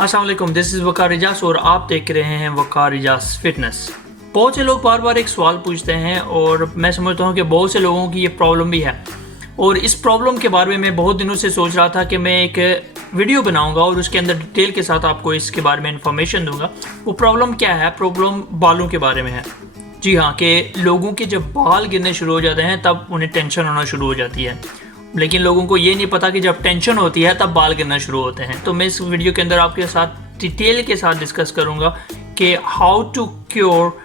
अस्सलाम वालेकुम, this is वकार रिजास और आप देख रहे हैं वकार रिजास फिटनेस। बहुत से लोग बार बार एक सवाल पूछते हैं और मैं समझता हूँ कि बहुत से लोगों की ये प्रॉब्लम भी है। और इस प्रॉब्लम के बारे में मैं बहुत दिनों से सोच रहा था कि मैं एक वीडियो बनाऊंगा और उसके अंदर डिटेल के साथ आपको इसके बारे में इंफॉर्मेशन दूंगा। वो प्रॉब्लम क्या है? प्रॉब्लम बालों के बारे में है। जी हाँ, कि लोगों के जब बाल गिरने शुरू हो जाते हैं तब उन्हें टेंशन होना शुरू हो जाती है, लेकिन लोगों को ये नहीं पता कि जब टेंशन होती है तब बाल गिरना शुरू होते हैं। तो मैं इस वीडियो के अंदर आपके साथ डिटेल के साथ डिस्कस करूंगा कि how to cure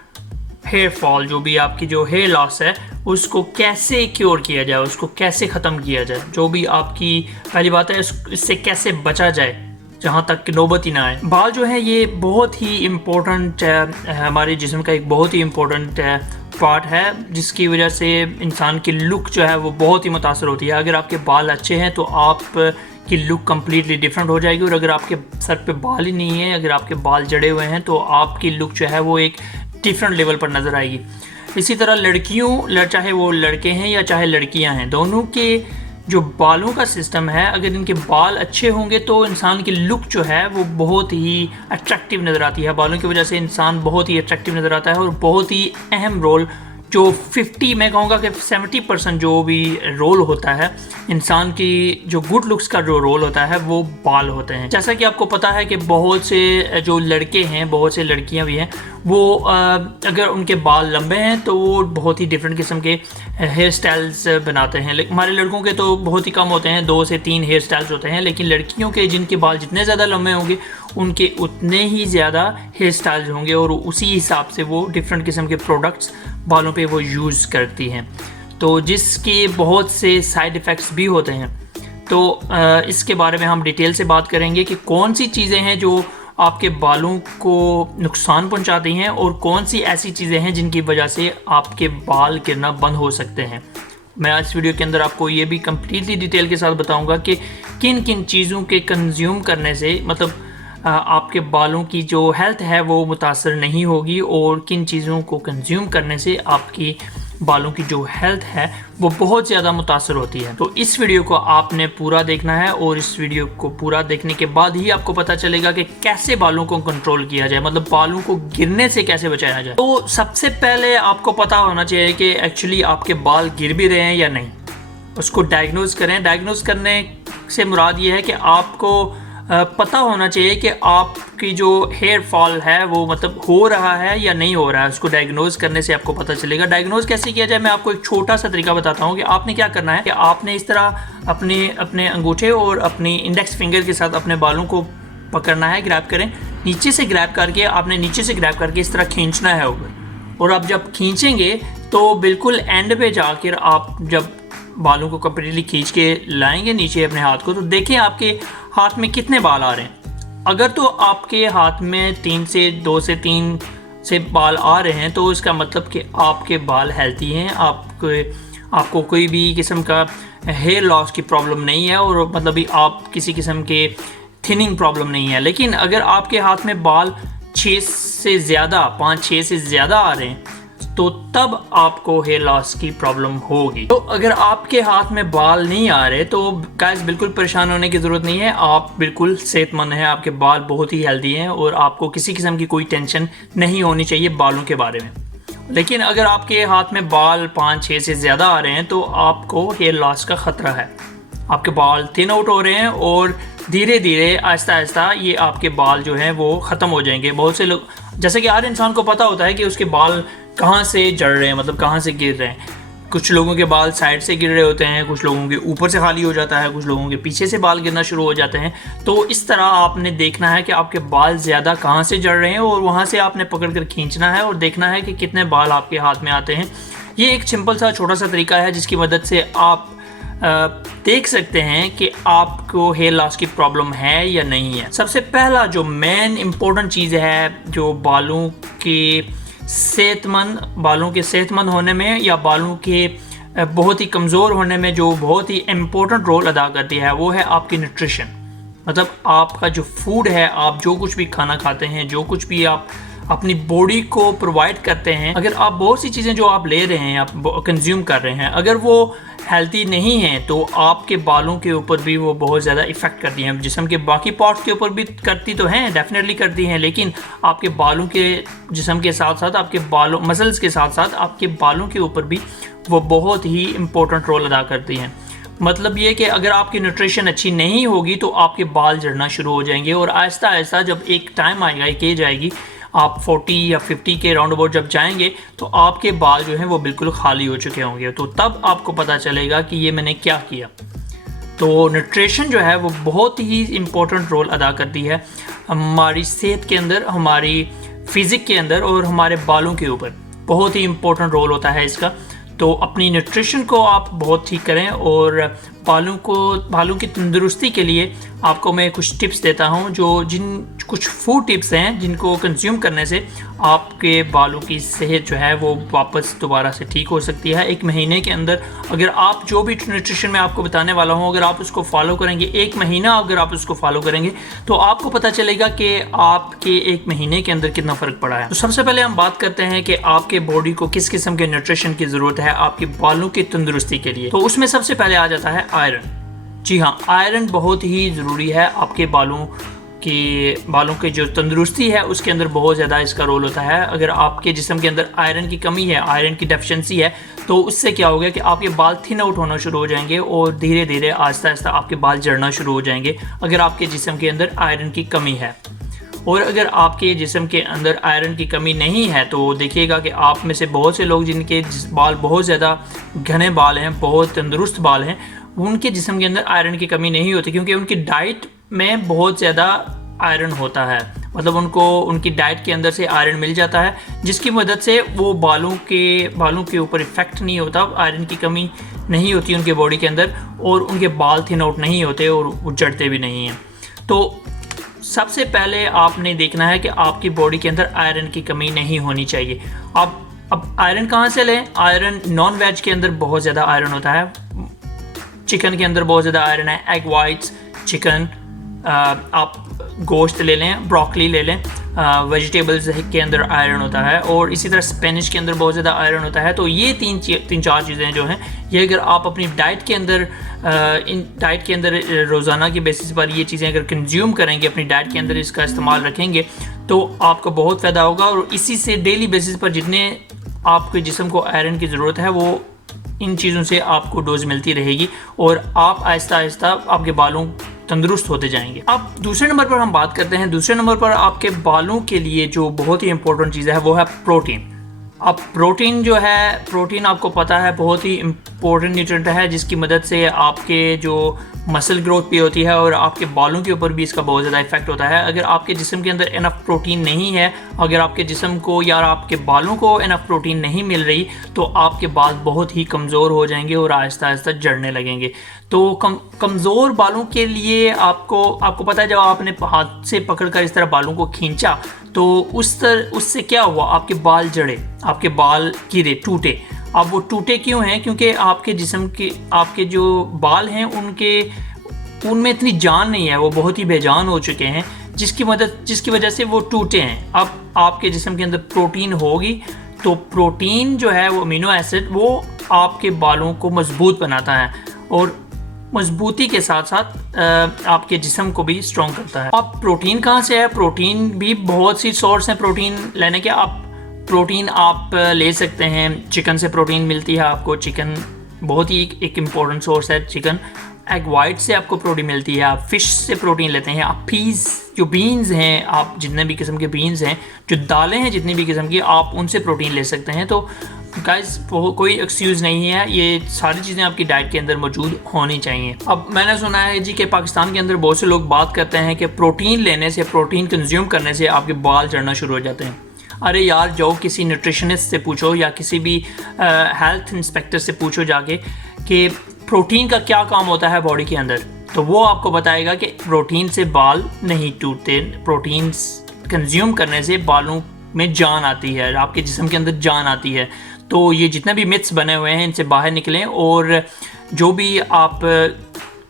hair fall, जो भी आपकी जो हेयर लॉस है उसको कैसे क्योर किया जाए, उसको कैसे ख़त्म किया जाए। जो भी आपकी पहली बात है, इससे कैसे बचा जाए जहाँ तक कि नौबत ही ना आए। बाल जो है ये बहुत ही इम्पोर्टेंट हमारे जिस्म का एक बहुत ही इम्पोर्टेंट पार्ट है, जिसकी वजह से इंसान की लुक जो है वो बहुत ही मुतासर होती है। अगर आपके बाल अच्छे हैं तो आप की लुक कम्प्लीटली डिफरेंट हो जाएगी, और अगर आपके सर पे बाल ही नहीं है, अगर आपके बाल जड़े हुए हैं तो आपकी लुक जो है वो एक डिफरेंट लेवल पर नज़र आएगी। इसी तरह लड़कियों, चाहे वो लड़के हैं या चाहे लड़कियां हैं, दोनों के जो बालों का सिस्टम है, अगर इनके बाल अच्छे होंगे तो इंसान की लुक जो है वो बहुत ही अट्रैक्टिव नज़र आती है। बालों की वजह से इंसान बहुत ही अट्रैक्टिव नज़र आता है और बहुत ही अहम रोल, जो 50 मैं कहूँगा कि 70% जो भी रोल होता है इंसान की, जो गुड लुक्स का जो रोल होता है वो बाल होते हैं। जैसा कि आपको पता है कि बहुत से जो लड़के हैं, बहुत से लड़कियां भी हैं, वो अगर उनके बाल लंबे हैं तो वो बहुत ही डिफरेंट किस्म के हेयर स्टाइल्स बनाते हैं। लेकिन हमारे लड़कों के तो बहुत ही कम होते हैं, 2 से 3 हेयर स्टाइल्स होते हैं, लेकिन लड़कियों के जिनके बाल जितने ज़्यादा लंबे होंगे उनके उतने ही ज़्यादा हेयर स्टाइल्स होंगे, और उसी हिसाब से वो डिफरेंट किस्म के प्रोडक्ट्स बालों पे वो यूज़ करती हैं, तो जिसके बहुत से साइड इफ़ेक्ट्स भी होते हैं। तो इसके बारे में हम डिटेल से बात करेंगे कि कौन सी चीज़ें हैं जो आपके बालों को नुकसान पहुंचाती हैं और कौन सी ऐसी चीज़ें हैं जिनकी वजह से आपके बाल गिरना बंद हो सकते हैं। मैं आज इस वीडियो के अंदर आपको ये भी कम्प्लीटली डिटेल के साथ बताऊंगा कि किन किन चीज़ों के कंज्यूम करने से मतलब आपके बालों की जो हेल्थ है वो मुतासर नहीं होगी, और किन चीज़ों को कंज्यूम करने से आपकी बालों की जो हेल्थ है वो बहुत ज़्यादा मुतासर होती है। तो इस वीडियो को आपने पूरा देखना है, और इस वीडियो को पूरा देखने के बाद ही आपको पता चलेगा कि कैसे बालों को कंट्रोल किया जाए, मतलब बालों को गिरने से कैसे बचाया जाए। तो सबसे पहले आपको पता होना चाहिए कि एक्चुअली आपके बाल गिर भी रहे हैं या नहीं, उसको डायग्नोज करें। डायग्नोज करने से मुराद ये है कि आपको पता होना चाहिए कि आपकी जो हेयर फॉल है वो मतलब हो रहा है या नहीं हो रहा है। उसको डायग्नोज करने से आपको पता चलेगा। डायग्नोज कैसे किया जाए, मैं आपको एक छोटा सा तरीका बताता हूँ कि आपने क्या करना है कि आपने इस तरह अपने अंगूठे और अपनी इंडेक्स फिंगर के साथ अपने बालों को पकड़ना है, ग्रैब करें, नीचे से ग्रैब करके आपने नीचे से ग्रैब करके इस तरह खींचना है ऊपर, और आप जब खींचेंगे तो बिल्कुल एंड पे जाकर आप जब बालों को कम्प्लीटली खींच के लाएंगे नीचे अपने हाथ को, तो देखें आपके हाथ में कितने बाल आ रहे हैं। अगर तो आपके हाथ में 2 से 3 से बाल आ रहे हैं तो इसका मतलब कि आपके बाल हेल्थी हैं, आपको कोई भी किस्म का हेयर लॉस की प्रॉब्लम नहीं है, और मतलब भी आप किसी किस्म के थिनिंग प्रॉब्लम नहीं है। लेकिन अगर आपके हाथ में बाल 5-6 से ज़्यादा आ रहे हैं तो तब आपको हेयर लॉस की प्रॉब्लम होगी। तो अगर आपके हाथ में बाल नहीं आ रहे तो गाइस बिल्कुल परेशान होने की ज़रूरत नहीं है, आप बिल्कुल सेहतमंद हैं, आपके बाल बहुत ही हेल्दी हैं और आपको किसी किस्म की कोई टेंशन नहीं होनी चाहिए बालों के बारे में। लेकिन अगर आपके हाथ में बाल 5-6 से ज़्यादा आ रहे हैं तो आपको हेयर लॉस का ख़तरा है। आपके बाल थिन आउट हो रहे हैं और धीरे धीरे आहिस्ता आहिस्ता ये आपके बाल जो हैं वो ख़त्म हो जाएंगे। बहुत से लोग, जैसे कि हर इंसान को पता होता है कि उसके बाल कहाँ से जड़ रहे हैं, मतलब कहाँ से गिर रहे हैं। कुछ लोगों के बाल साइड से गिर रहे होते हैं, कुछ लोगों के ऊपर से खाली हो जाता है, कुछ लोगों के पीछे से बाल गिरना शुरू हो जाते हैं। तो इस तरह आपने देखना है कि आपके बाल ज़्यादा कहाँ से जड़ रहे हैं, और वहाँ से आपने पकड़ कर खींचना है और देखना है कि कितने बाल आपके हाथ में आते हैं। ये एक सिंपल सा छोटा सा तरीका है जिसकी मदद से आप देख सकते हैं कि आपको हेयर लॉस की प्रॉब्लम है या नहीं है। सबसे पहला जो मेन इम्पोर्टेंट चीज़ है जो बालों के सेहतमंद होने में या बालों के बहुत ही कमज़ोर होने में जो बहुत ही इम्पोर्टेंट रोल अदा करती है वो है आपकी न्यूट्रिशन। मतलब आपका जो फूड है, आप जो कुछ भी खाना खाते हैं, जो कुछ भी आप अपनी बॉडी को प्रोवाइड करते हैं, अगर आप बहुत सी चीज़ें जो आप ले रहे हैं, आप कंज्यूम कर रहे हैं, अगर वो हेल्थी नहीं है तो आपके बालों के ऊपर भी वो बहुत ज़्यादा इफ़ेक्ट करती हैं। जिस्म के बाकी पार्ट्स के ऊपर भी करती तो हैं, डेफिनेटली करती हैं, लेकिन आपके बालों के जिस्म के साथ साथ आपके बालों मसल्स के साथ साथ आपके बालों के ऊपर भी वो बहुत ही इम्पोर्टेंट रोल अदा करती हैं। मतलब ये कि अगर आपकी न्यूट्रिशन अच्छी नहीं होगी तो आपके बाल झड़ना शुरू हो जाएंगे, और आहिस्ता आहिस्ता जब एक टाइम आएगा, एक एज आएगी, आप 40 या 50 के राउंड अबाउट जब जाएंगे तो आपके बाल जो हैं वो बिल्कुल खाली हो चुके होंगे। तो तब आपको पता चलेगा कि ये मैंने क्या किया। तो न्यूट्रिशन जो है वो बहुत ही इम्पोर्टेंट रोल अदा करती है हमारी सेहत के अंदर, हमारी फिज़िक के अंदर, और हमारे बालों के ऊपर बहुत ही इम्पोर्टेंट रोल होता है इसका। तो अपनी न्यूट्रिशन को आप बहुत ठीक करें, और बालों की तंदुरुस्ती के लिए आपको मैं कुछ टिप्स देता हूं, कुछ फूड टिप्स हैं जिनको कंज्यूम करने से आपके बालों की सेहत जो है वो वापस दोबारा से ठीक हो सकती है। एक महीने के अंदर अगर आप जो भी न्यूट्रिशन मैं आपको बताने वाला हूं, अगर आप उसको फॉलो करेंगे, एक महीना अगर आप उसको फॉलो करेंगे तो आपको पता चलेगा कि आपके एक महीने के अंदर कितना फ़र्क पड़ा है। तो सबसे पहले हम बात करते हैं कि आपके बॉडी को किस किस्म के न्यूट्रिशन की ज़रूरत है आपके बालों की तंदुरुस्ती के लिए। तो उसमें सबसे पहले आ जाता है आयरन। जी हाँ, आयरन बहुत ही ज़रूरी है आपके बालों की जो तंदुरुस्ती है उसके अंदर बहुत ज़्यादा इसका रोल होता है। अगर आपके जिस्म के अंदर आयरन की कमी है, आयरन की डेफिशिएंसी है, तो उससे क्या होगा कि आपके बाल थिन आउट होना शुरू हो जाएंगे और धीरे धीरे आहिस्ता आहिस्ता आपके बाल झड़ना शुरू हो जाएंगे अगर आपके जिस्म के अंदर आयरन की कमी है। और अगर आपके जिस्म के अंदर आयरन की कमी नहीं है तो देखिएगा कि आप में से बहुत से लोग जिनके बाल बहुत ज़्यादा घने बाल हैं, बहुत तंदुरुस्त बाल हैं, उनके जिस्म के अंदर आयरन की कमी नहीं होती, क्योंकि उनकी डाइट में बहुत ज़्यादा आयरन होता है। मतलब उनको उनकी डाइट के अंदर से आयरन मिल जाता है, जिसकी मदद से वो बालों के ऊपर इफ़ेक्ट नहीं होता, आयरन की कमी नहीं होती उनके बॉडी के अंदर, और उनके बाल थिन आउट नहीं होते और उजड़ते भी नहीं हैं। तो सबसे पहले आपने देखना है कि आपकी बॉडी के अंदर आयरन की कमी नहीं होनी चाहिए। अब आयरन कहाँ से लें? आयरन नॉन वेज के अंदर बहुत ज़्यादा आयरन होता है, चिकन के अंदर बहुत ज़्यादा आयरन है, एग वाइट्स, चिकन, आप गोश्त ले लें, ब्रोकली ले लें, वेजिटेबल्स के अंदर आयरन होता है, और इसी तरह स्पेनिश के अंदर बहुत ज़्यादा आयरन होता है। तो ये तीन चार चीज़ें जो हैं, ये अगर आप अपनी डाइट के अंदर रोज़ाना की बेसिस पर ये चीज़ें अगर कंज्यूम करेंगे, अपनी डाइट के अंदर इसका इस्तेमाल रखेंगे, तो आपको बहुत फ़ायदा होगा। और इसी से डेली बेसिस पर जितने आपके जिस्म को आयरन की ज़रूरत है वो इन चीज़ों से आपको डोज मिलती रहेगी, और आप आहिस्ता आहिस्ता आपके बालों तंदुरुस्त होते जाएंगे। अब दूसरे नंबर पर हम बात करते हैं। दूसरे नंबर पर आपके बालों के लिए जो बहुत ही इंपॉर्टेंट चीज़ है वो है प्रोटीन। अब प्रोटीन आपको पता है बहुत ही इम्पोर्टेंट न्यूट्रिएंट है, जिसकी मदद से आपके जो मसल ग्रोथ भी होती है और आपके बालों के ऊपर भी इसका बहुत ज़्यादा इफेक्ट होता है। अगर आपके जिस्म के अंदर इनफ प्रोटीन नहीं है, अगर आपके जिस्म को या आपके बालों को इनफ प्रोटीन नहीं मिल रही, तो आपके बाल बहुत ही कमज़ोर हो जाएंगे और आहिस्ता आहिस्ता झड़ने लगेंगे। तो कमज़ोर बालों के लिए आपको पता है, जब आपने हाथ से पकड़कर इस तरह बालों को खींचा तो उससे क्या हुआ, आपके बाल जड़े, आपके बाल गिरे, टूटे। अब वो टूटे क्यों हैं? क्योंकि आपके जिस्म के आपके जो बाल हैं उनमें इतनी जान नहीं है, वो बहुत ही बेजान हो चुके हैं, जिसकी वजह से वो टूटे हैं। अब आपके जिस्म के अंदर प्रोटीन होगी, तो प्रोटीन जो है वो अमीनो एसिड, वो आपके बालों को मजबूत बनाता है और मजबूती के साथ साथ आपके जिस्म को भी स्ट्रॉन्ग करता है। अब प्रोटीन कहाँ से है? प्रोटीन भी बहुत सी सोर्स हैं प्रोटीन लेने के। प्रोटीन आप ले सकते हैं, चिकन से प्रोटीन मिलती है आपको, चिकन बहुत ही एक इम्पॉर्टेंट सोर्स है चिकन। एग वाइट से आपको प्रोटीन मिलती है, आप फिश से प्रोटीन लेते हैं, आप पीस जो बीन्स हैं, आप जितने भी किस्म के बीन्स हैं, जो दालें हैं जितनी भी किस्म की, आप उनसे प्रोटीन ले सकते हैं। तो गाइस कोई एक्सक्यूज़ नहीं है, ये सारी चीज़ें आपकी डाइट के अंदर मौजूद होनी चाहिए। अब मैंने सुना है जी कि पाकिस्तान के अंदर बहुत से लोग बात करते हैं कि प्रोटीन लेने से, प्रोटीन कंज्यूम करने से आपके बाल झड़ना शुरू हो जाते हैं। अरे यार, जाओ किसी न्यूट्रिशनिस्ट से पूछो या किसी भी हेल्थ इंस्पेक्टर से पूछो जाके कि प्रोटीन का क्या काम होता है बॉडी के अंदर, तो वो आपको बताएगा कि प्रोटीन से बाल नहीं टूटते, प्रोटीन कंज्यूम करने से बालों में जान आती है, आपके जिस्म के अंदर जान आती है। तो ये जितने भी मिथ्स बने हुए हैं इनसे बाहर निकलें, और जो भी आप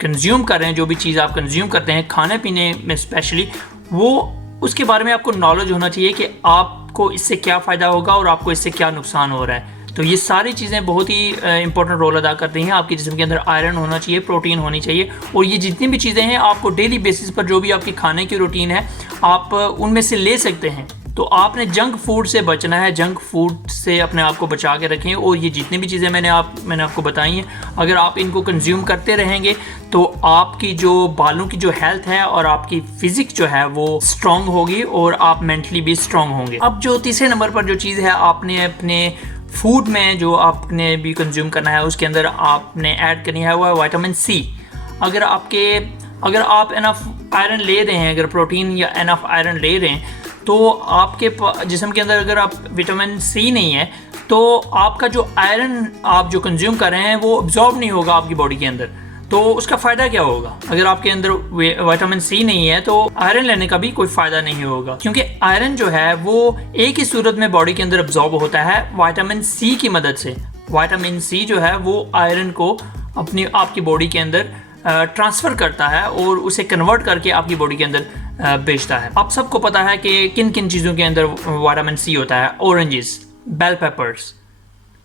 कंज्यूम कर रहे हैं, जो भी चीज़ आप कंज्यूम करते हैं खाने पीने में स्पेशली, वो उसके बारे में आपको नॉलेज होना चाहिए कि आप आपको इससे क्या फ़ायदा होगा और आपको इससे क्या नुकसान हो रहा है। तो ये सारी चीज़ें बहुत ही इंपॉर्टेंट रोल अदा करती हैं। आपके जिस्म के अंदर आयरन होना चाहिए, प्रोटीन होनी चाहिए, और ये जितनी भी चीज़ें हैं आपको डेली बेसिस पर जो भी आपकी खाने की रूटीन है आप उनमें से ले सकते हैं। तो आपने जंक फूड से बचना है, जंक फूड से अपने आप को बचा के रखें। और ये जितनी भी चीज़ें मैंने आपको बताई हैं, अगर आप इनको कंज्यूम करते रहेंगे तो आपकी जो बालों की जो हेल्थ है और आपकी फिजिक जो है वो स्ट्रांग होगी और आप मेंटली भी स्ट्रांग होंगे। अब जो तीसरे नंबर पर जो चीज़ है, आपने अपने फूड में जो आपने भी कंज्यूम करना है उसके अंदर आपने ऐड करनी है वो है विटामिन सी। अगर आप एनफ आयरन ले रहे हैं, अगर प्रोटीन या एनफ आयरन ले रहे हैं, तो आपके जिस्म के अंदर अगर आप विटामिन सी नहीं है तो आपका जो आयरन आप जो कंज्यूम कर रहे हैं वो अब्जॉर्ब नहीं होगा आपकी बॉडी के अंदर। तो उसका फ़ायदा क्या होगा? अगर आपके अंदर विटामिन सी नहीं है तो आयरन लेने का भी कोई फ़ायदा नहीं होगा, क्योंकि आयरन जो है वो एक ही सूरत में बॉडी के अंदर अब्जॉर्ब होता है, विटामिन सी की मदद से। विटामिन सी जो है वो आयरन को आपकी बॉडी के अंदर ट्रांसफ़र करता है और उसे कन्वर्ट करके आपकी बॉडी के अंदर बेचता है। आप सबको पता है कि किन किन चीज़ों के अंदर विटामिन सी होता है। Oranges, bell peppers,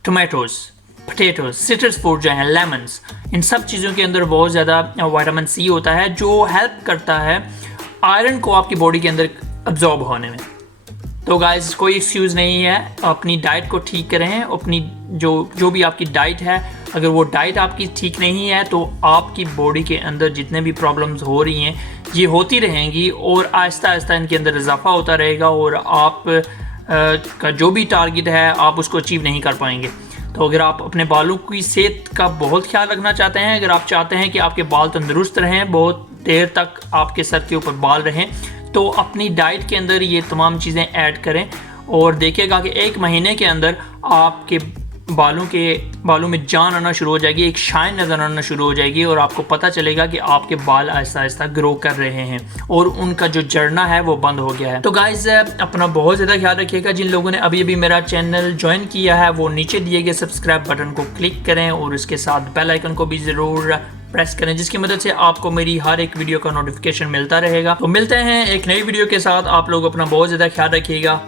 tomatoes, potatoes, citrus fruit जो हैं, लेमन्स, इन सब चीज़ों के अंदर बहुत ज़्यादा विटामिन सी होता है जो हेल्प करता है आयरन को आपकी बॉडी के अंदर अब्जॉर्ब होने में। तो गाइस कोई एक्सक्यूज़ नहीं है, अपनी डाइट को ठीक करें। अपनी जो भी आपकी डाइट है, अगर वो डाइट आपकी ठीक नहीं है तो आपकी बॉडी के अंदर जितने भी प्रॉब्लम्स हो रही हैं ये होती रहेंगी और आहिस्ता आहिस्ता इनके अंदर इजाफा होता रहेगा और आप का जो भी टारगेट है आप उसको अचीव नहीं कर पाएंगे। तो अगर आप अपने बालों की सेहत का बहुत ख्याल रखना चाहते हैं, अगर आप चाहते हैं कि आपके बाल तंदुरुस्त रहें, बहुत देर तक आपके सर के ऊपर बाल रहें, तो अपनी डाइट के अंदर ये तमाम चीज़ें ऐड करें और देखिएगा कि 1 महीने के अंदर आपके बालों में जान आना शुरू हो जाएगी, एक शाइन नज़र आना शुरू हो जाएगी और आपको पता चलेगा कि आपके बाल आहिस्ता आहिस्ता ग्रो कर रहे हैं और उनका जो जड़ना है वो बंद हो गया है। तो गाइस अपना बहुत ज़्यादा ख्याल रखिएगा। जिन लोगों ने अभी अभी मेरा चैनल ज्वाइन किया है वो नीचे दिए गए सब्सक्राइब बटन को क्लिक करें और उसके साथ बेल आइकन को भी ज़रूर प्रेस करें, जिसकी मदद से आपको मेरी हर एक वीडियो का नोटिफिकेशन मिलता रहेगा। तो मिलते हैं एक नई वीडियो के साथ। आप लोग अपना बहुत ज़्यादा ख्याल रखिएगा।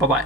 Bye bye.